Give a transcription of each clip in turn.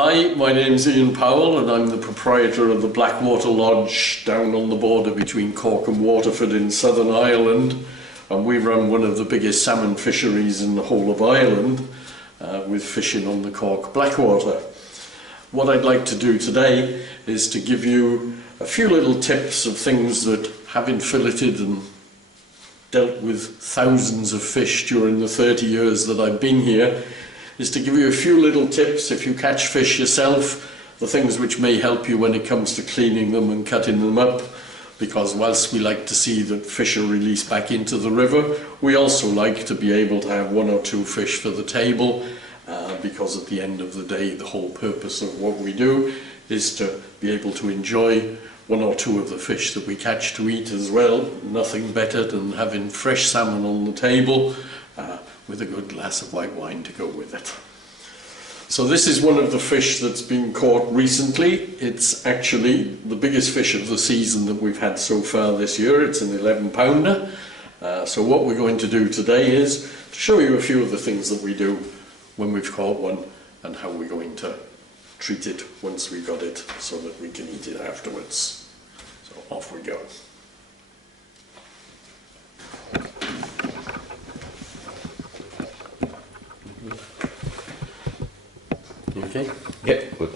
Hi, my name's Ian Powell and I'm the proprietor of the Blackwater Lodge down on the border between Cork and Waterford in Southern Ireland, and we run one of the biggest salmon fisheries in the whole of Ireland with fishing on the Cork Blackwater. What I'd like to do today is to give you a few little tips of things that, having filleted and dealt with thousands of fish during the 30 years that I've been here, is to give you a few little tips if you catch fish yourself, the things which may help you when it comes to cleaning them and cutting them up, because whilst we like to see that fish are released back into the river, we also like to be able to have one or two fish for the table, because at the end of the day the whole purpose of what we do is to be able to enjoy one or two of the fish that we catch to eat as well. Nothing better than having fresh salmon on the table with a good glass of white wine to go with it. So this is one of the fish that's been caught recently. It's actually the biggest fish of the season that we've had so far this year. It's an 11-pounder. So what we're going to do today is to show you a few of the things that we do when we've caught one and how we're going to treat it once we've got it so that we can eat it afterwards. So off we go. Okay? Yep, good.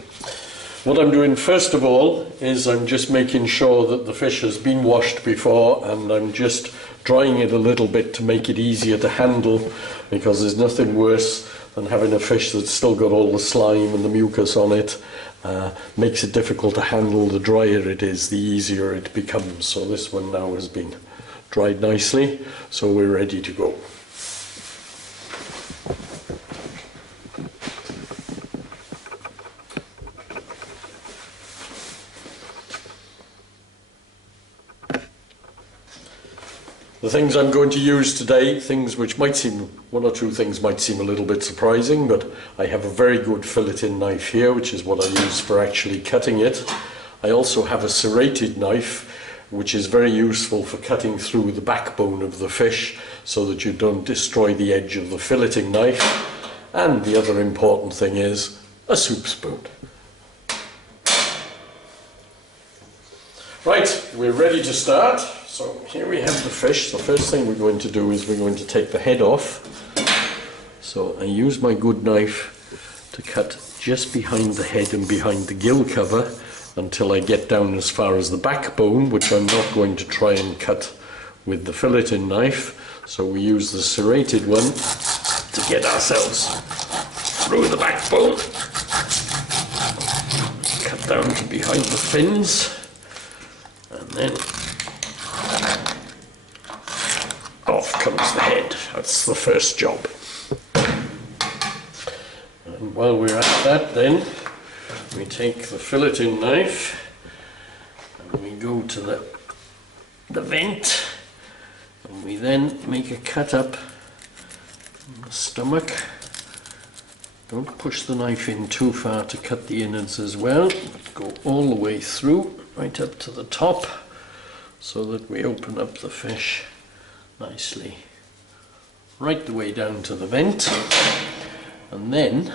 What I'm doing first of all is I'm just making sure that the fish has been washed before, and I'm just drying it a little bit to make it easier to handle, because there's nothing worse than having a fish that's still got all the slime and the mucus on it. Makes it difficult to handle. The drier it is, the easier it becomes. So this one now has been dried nicely, so we're ready to go. The things I'm going to use today, things which might seem, one or two things might seem a little bit surprising, but I have a very good filleting knife here, which is what I use for actually cutting it. I also have a serrated knife, which is very useful for cutting through the backbone of the fish so that you don't destroy the edge of the filleting knife. And the other important thing is a soup spoon. Right, we're ready to start. So here we have the fish. The first thing we're going to do is we're going to take the head off. So I use my good knife to cut just behind the head and behind the gill cover until I get down as far as the backbone, which I'm not going to try and cut with the filleting knife. So we use the serrated one to get ourselves through the backbone. Cut down to behind the fins, and then off comes the head. That's the first job. And while we're at that, then we take the filleting knife and we go to the vent, and we then make a cut up in the stomach. Don't push the knife in too far to cut the innards as well. Go all the way through, right up to the top, so that we open up the fish nicely right the way down to the vent. And then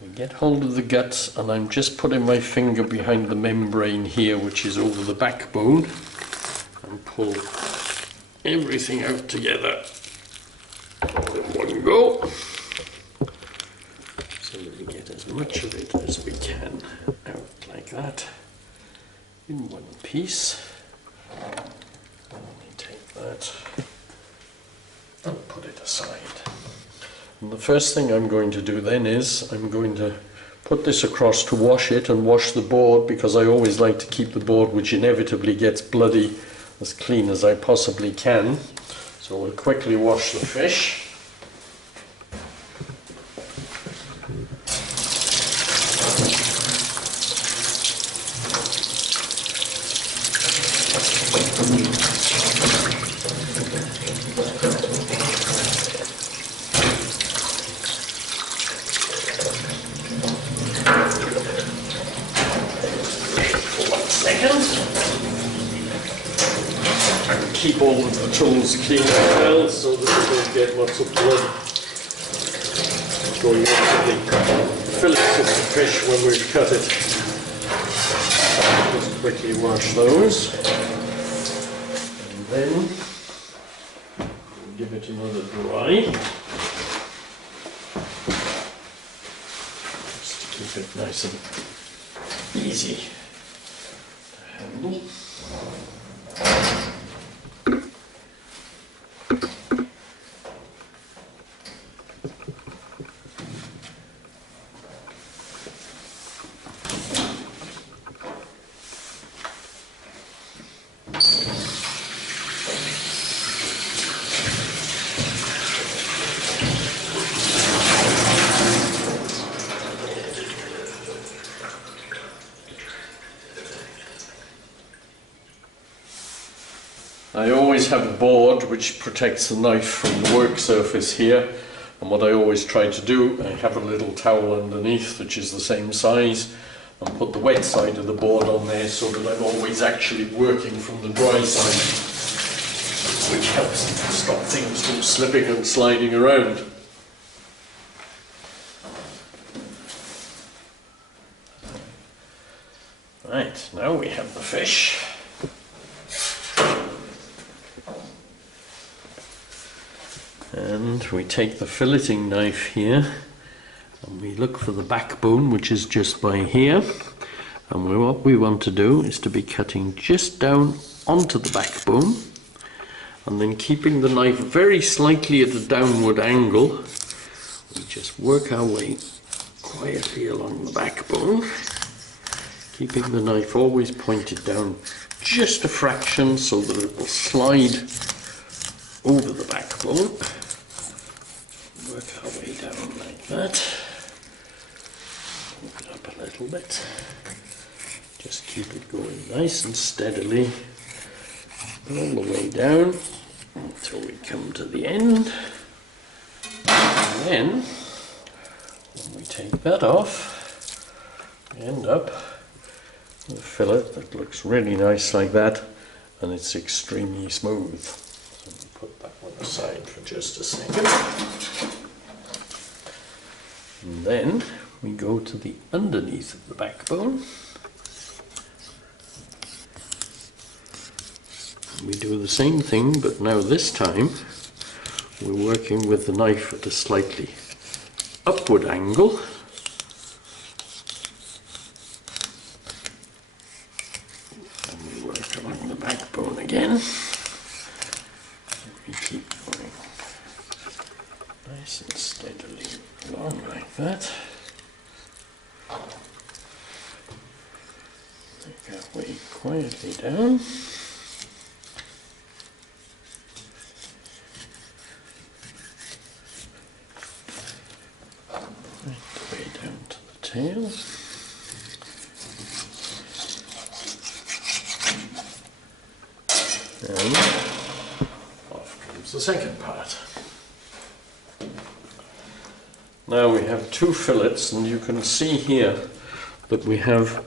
we get hold of the guts, and I'm just putting my finger behind the membrane here, which is over the backbone, and pull everything out together all in one go, so that we get as much of it as we can out like that in one piece. That and put it aside. And the first thing I'm going to do then is I'm going to put this across to wash it and wash the board, because I always like to keep the board, which inevitably gets bloody, as clean as I possibly can. So we'll quickly wash the fish. And keep all of the tools clean as well, so that we don't get lots of blood going into the fillet. fish when we've cut it. Just quickly wash those. And then give it another dry. Just to keep it nice and easy to handle. I always have a board which protects the knife from the work surface here, and what I always try to do, I have a little towel underneath which is the same size, and put the wet side of the board on there so that I'm always actually working from the dry side, which helps stop things from slipping and sliding around. Right, now we have the fish. And we take the filleting knife here and we look for the backbone, which is just by here, and what we want to do is to be cutting just down onto the backbone and then keeping the knife very slightly at a downward angle. We just work our way quietly along the backbone, keeping the knife always pointed down just a fraction so that it will slide over the backbone. Work our way down like that. Move it up a little bit. Just keep it going nice and steadily all the way down until we come to the end. And then, when we take that off, we end up with a fillet that looks really nice like that, and it's extremely smooth. So we'll put that one aside for just a second. And then we go to the underneath of the backbone. We do the same thing, but now this time we're working with the knife at a slightly upward angle. And we work along the backbone again. We keep going nice and steadily along like that. Make our way quietly down. Right the way down to the tail. And off comes the second part. Now we have two fillets, and you can see here that we have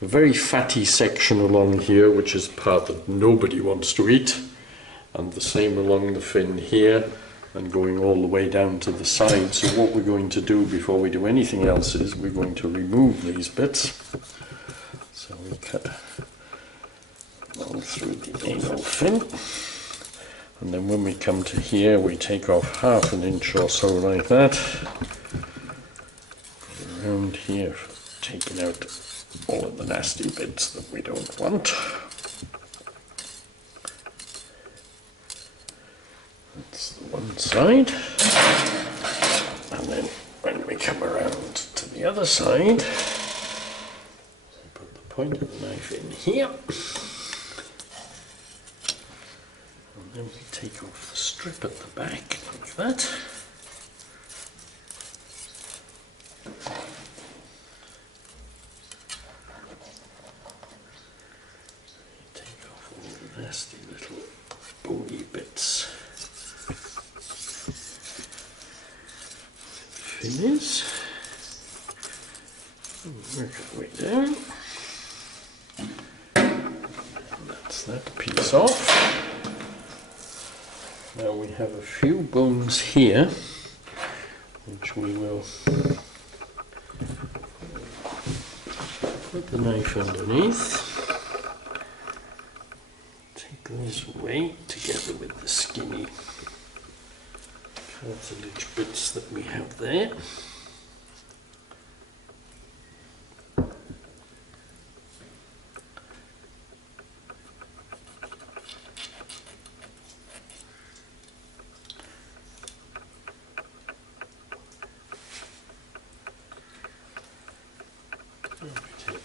a very fatty section along here, which is the part that nobody wants to eat, and the same along the fin here and going all the way down to the side. So what we're going to do before we do anything else is we're going to remove these bits. So we cut all through the anal fin, and then when we come to here we take off ½ an inch or so like that. Around here, taking out all of the nasty bits that we don't want. That's the one side. And then when we come around to the other side, put the point of the knife in here. And then we take off the strip at the back like that. Nasty little bony bits. Finish. Work our way down. And that's that piece off. Now we have a few bones here, which we will the knife underneath. Take this away together with the skinny cartilage bits that we have there.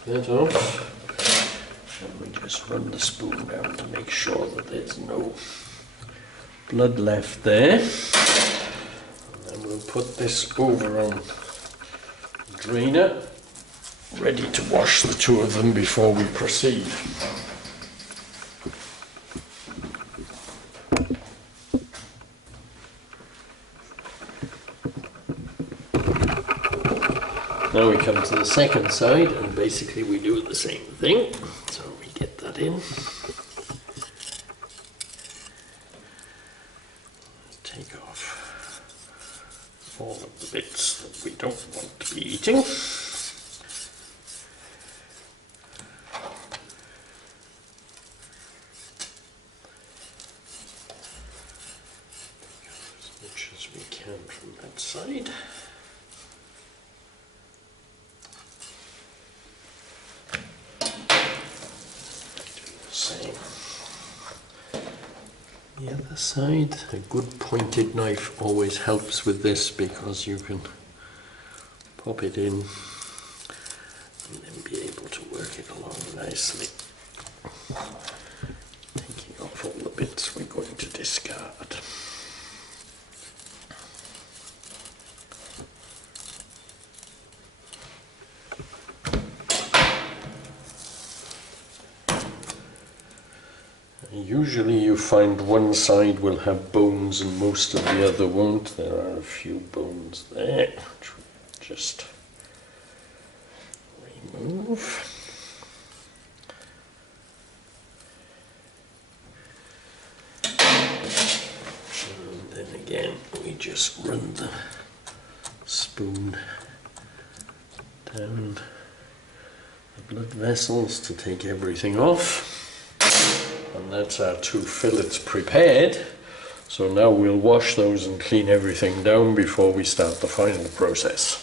That off, and we just run the spoon down to make sure that there's no blood left there, and then we'll put this over on the drainer, ready to wash the two of them before we proceed. Now we come to the second side, and basically we do the same thing. So we get that in. Take off all of the bits that we don't want to be eating. As much as we can from that side. Same. The other side, a good pointed knife always helps with this because you can pop it in and then be able to work it along nicely, taking off all the bits we're going to discard. Usually you find one side will have bones and most of the other won't. There are a few bones there, which we'll just remove. And then again we just run the spoon down the blood vessels to take everything off. And that's our two fillets prepared. So now we'll wash those and clean everything down before we start the final process.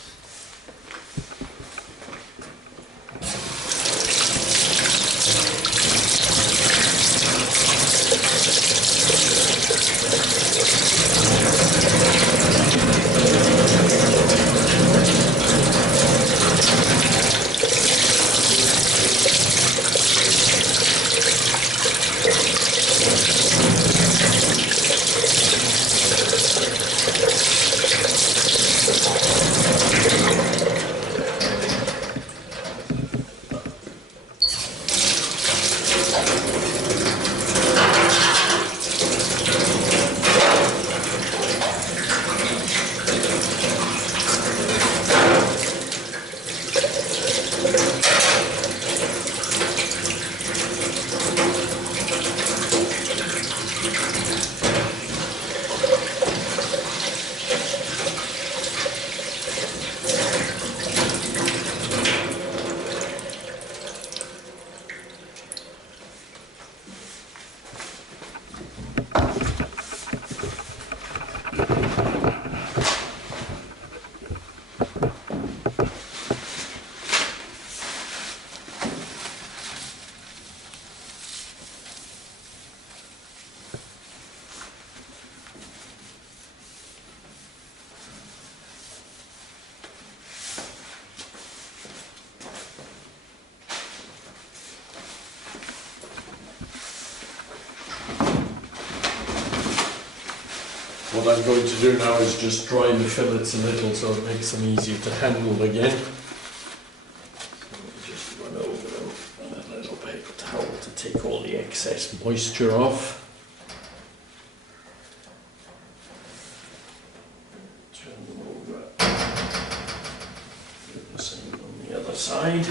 What I'm going to do now is just dry the fillets a little so it makes them easier to handle again. Just run over them with a little paper towel to take all the excess moisture off. Turn them over. Do the same on the other side.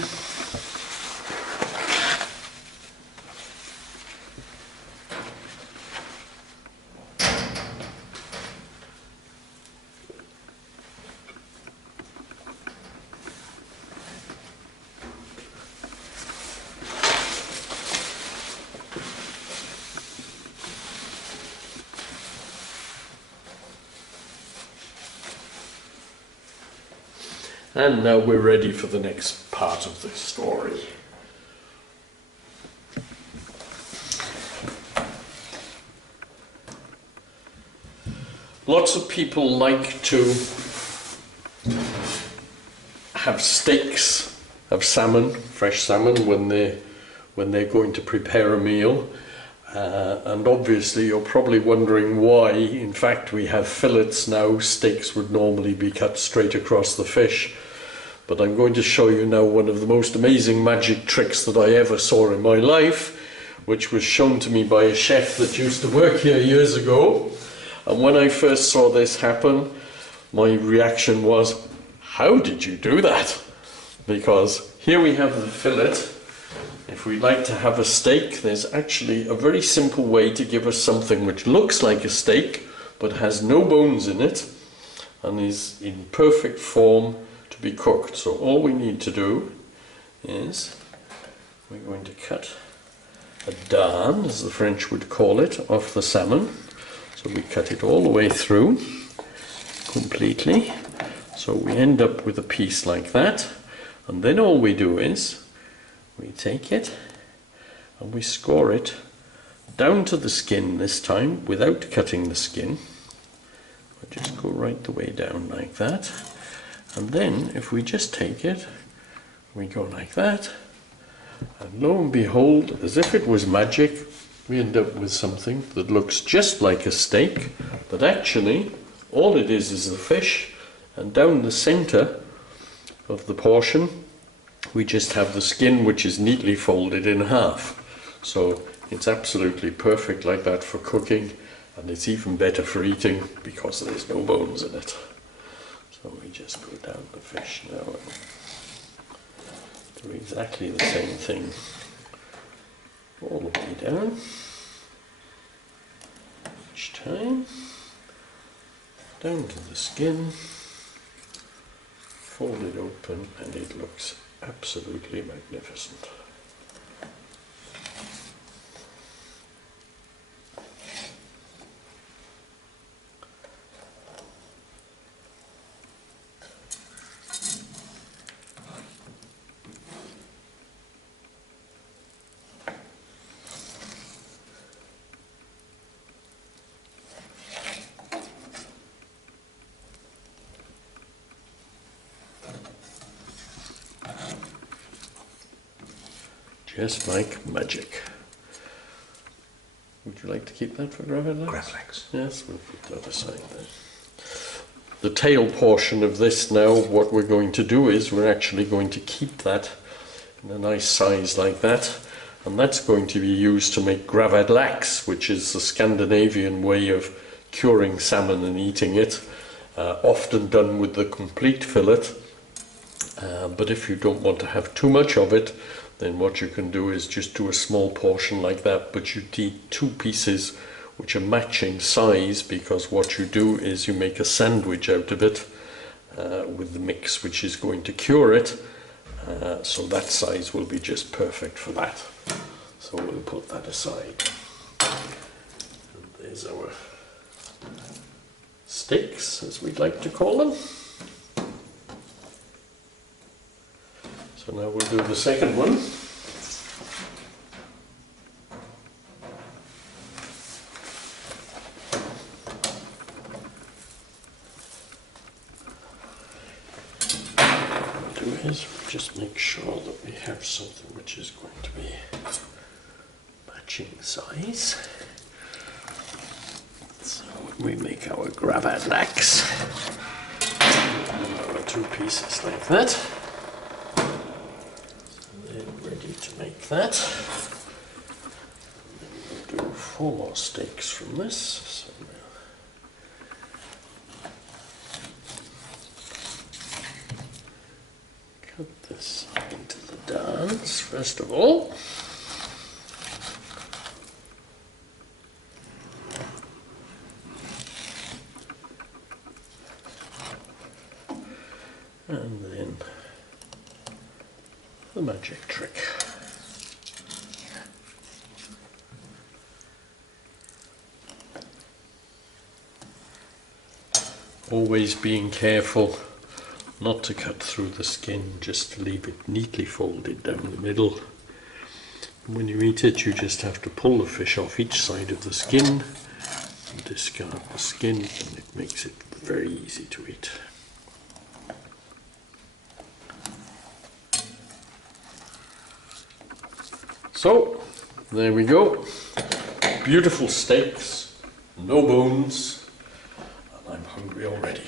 And now we're ready for the next part of the story. Lots of people like to have steaks of salmon, fresh salmon, when they're going to prepare a meal. And obviously you're probably wondering why. In fact, we have fillets now. Steaks would normally be cut straight across the fish. But I'm going to show you now one of the most amazing magic tricks that I ever saw in my life, which was shown to me by a chef that used to work here years ago. And when I first saw this happen, my reaction was, how did you do that? Because here we have the fillet. If we'd like to have a steak, there's actually a very simple way to give us something which looks like a steak, but has no bones in it, and is in perfect form to be cooked. So all we need to do is, we're going to cut a dent, as the French would call it, off the salmon. So we cut it all the way through, completely. So we end up with a piece like that. And then all we do is, we take it and we score it down to the skin this time, without cutting the skin. We'll just go right the way down like that. And then if we just take it, we go like that. And lo and behold, as if it was magic, we end up with something that looks just like a steak, but actually all it is the fish, and down the center of the portion we just have the skin, which is neatly folded in half. So it's absolutely perfect like that for cooking, and it's even better for eating because there's no bones in it. So we just go down the fish now and do exactly the same thing all the way down. Each time, down to the skin, fold it open, and it looks absolutely magnificent. Just like magic. Would you like to keep that for gravid legs? Gravid legs. Yes, we'll put that aside then. The tail portion of this now, what we're going to do is we're actually going to keep that in a nice size like that, and that's going to be used to make gravid lax, which is the Scandinavian way of curing salmon and eating it, often done with the complete fillet. But if you don't want to have too much of it, then what you can do is just do a small portion like that, but you need two pieces which are matching size, because what you do is you make a sandwich out of it with the mix which is going to cure it, so that size will be just perfect for that. So we'll put that aside. And there's our steaks, as we'd like to call them. So now we'll do the second one. What we'll do is just make sure that we have something which is going to be matching size. So we make our gravid lax. Our two pieces like that. Ready to make that. And then we'll do 4 more steaks from this. So now cut this into the dents first of all. And then the magic trick. Always being careful not to cut through the skin, just to leave it neatly folded down the middle. When you eat it, you just have to pull the fish off each side of the skin and discard the skin, and it makes it very easy to eat. So, there we go. Beautiful steaks, no bones, and I'm hungry already.